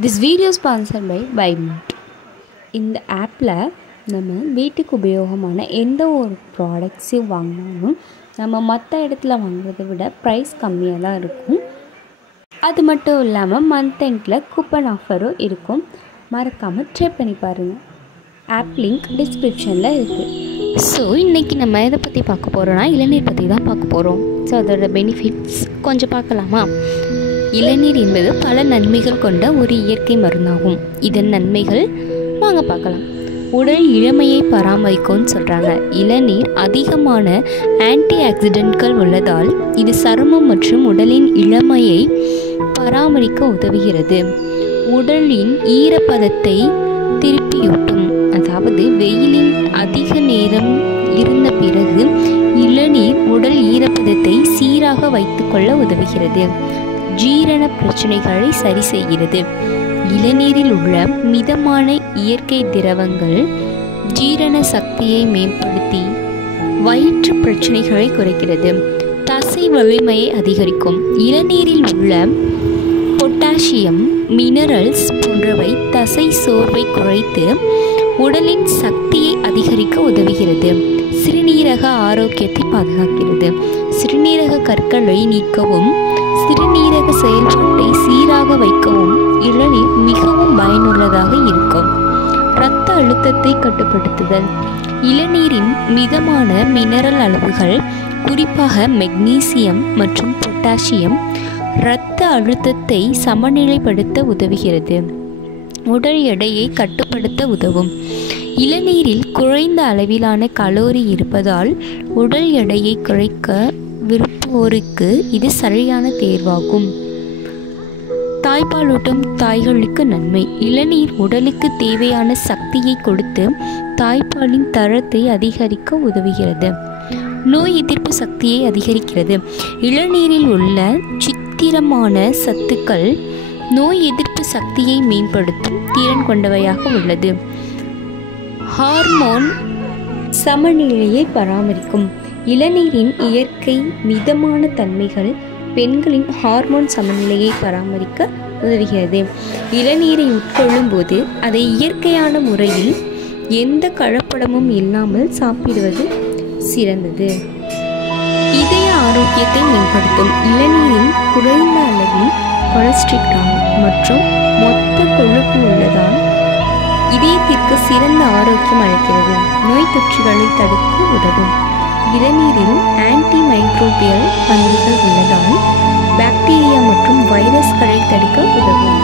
This video is sponsored by Buymoot. இந்த ஆப்பில் நம்ம வீட்டுக்கு உபயோகமான எந்த ஒரு ப்ராடக்ட்ஸையும் வாங்கினாலும் நம்ம மற்ற இடத்துல வாங்குறதை விட ப்ரைஸ் கம்மியாக தான் இருக்கும். அது மட்டும் இல்லாமல் மந்த் எண்டில் கூப்பன் ஆஃபரும் இருக்கும். மறக்காமல் ட்ரை பண்ணி பாருங்கள். ஆப் லிங்க் டிஸ்கிரிப்ஷனில் இருக்குது. ஸோ இன்றைக்கி நம்ம எதை பற்றி பார்க்க போகிறோன்னா இளநீர் பற்றி தான் பார்க்க போகிறோம். ஸோ அதோட பெனிஃபிட்ஸ் கொஞ்சம் பார்க்கலாமா? இளநீர் என்பது பல நன்மைகள் கொண்ட ஒரு இயற்கை மருந்தாகும். இதன் நன்மைகள் வாங்க பார்க்கலாம். உடல் இளமையை பராமரிக்கும்னு சொல்கிறாங்க. இளநீர் அதிகமான ஆன்டி ஆக்சிடென்ட்கள் உள்ளதால் இது சருமம் மற்றும் உடலின் இளமையை பராமரிக்க உதவுகிறது. உடலின் ஈரப்பதத்தை திருப்பியூட்டும். அதாவது வெயிலின் அதிக நேரம் இருந்த பிறகு இளநீர் உடல் ஈரப்பதத்தை சீராக வைத்துக்கொள்ள உதவுகிறது. ஜீரண பிரச்சனைகளை சரி செய்கிறது. இளநீரில் உள்ள மிதமான இயற்கை திரவங்கள் ஜீரண சக்தியை மேம்படுத்தி வயிற்று பிரச்சனைகளை குறைக்கிறது. தசை வலிமையை அதிகரிக்கும். இளநீரில் உள்ள பொட்டாசியம், மினரல்ஸ் போன்றவை தசை சோர்வை குறைத்து உடலின் சக்தியை அதிகரிக்க உதவுகிறது. சிறுநீரக ஆரோக்கியத்தை பாதுகாக்கிறது. சிறுநீரக கற்களை நீக்கவும் சிறுநீரக செயல்பாட்டை சீராக வைக்கவும் இளநீர் மிகவும் பயனுள்ளதாக இருக்கும். இரத்த அழுத்தத்தை கட்டுப்படுத்துதல். இளநீரின் மிதமான மினரல் அளவுகள், குறிப்பாக மெக்னீசியம் மற்றும் பொட்டாசியம், இரத்த அழுத்தத்தை சமநிலைப்படுத்த உதவுகிறது. உடல் எடையை கட்டுப்படுத்த உதவும். இளநீரில் குறைந்த அளவிலான கலோரி இருப்பதால் உடல் எடையை குறைக்க விரும்புவோருக்கு இது சரியான தேர்வாகும். தாய்ப்பாலூட்டும் தாய்களுக்கு நன்மை. இளநீர் உடலுக்கு தேவையான சக்தியை கொடுத்து தாய்ப்பாலின் தரத்தை அதிகரிக்க உதவுகிறது. நோய் எதிர்ப்பு சக்தியை அதிகரிக்கிறது. இளநீரில் உள்ள சித்திரமான சத்துக்கள் நோய் எதிர்ப்பு சக்தியை மேம்படுத்தும் திறன் கொண்டவையாக உள்ளது. ஹார்மோன் சமநிலையை பராமரிக்கும். இளநீரின் இயற்கை மிதமான தன்மைகள் பெண்களின் ஹார்மோன் சமநிலையை பராமரிக்க உதவுகிறது. இளநீரை உட்கொள்ளும் போது அதை இயற்கையான முறையில் எந்த கலப்படமும் இல்லாமல் சாப்பிடுவது சிறந்தது. இதய ஆரோக்கியத்தை மேம்படுத்தும். இளநீரில் குறைந்த அளவில் கொலஸ்ட்ரால் மற்றும் மொத்த கொழுப்பு உள்ளதால் இதயத்திற்கு சிறந்த ஆரோக்கியம் அளிக்கிறது. நோய் தொற்றுகளை தடுக்க உதவும். இளநீரில் ஆன்டி மைக்ரோபியல் பண்புகள் உள்ளதால் பாக்டீரியா மற்றும் வைரஸ்களை தடுக்க உதவும்.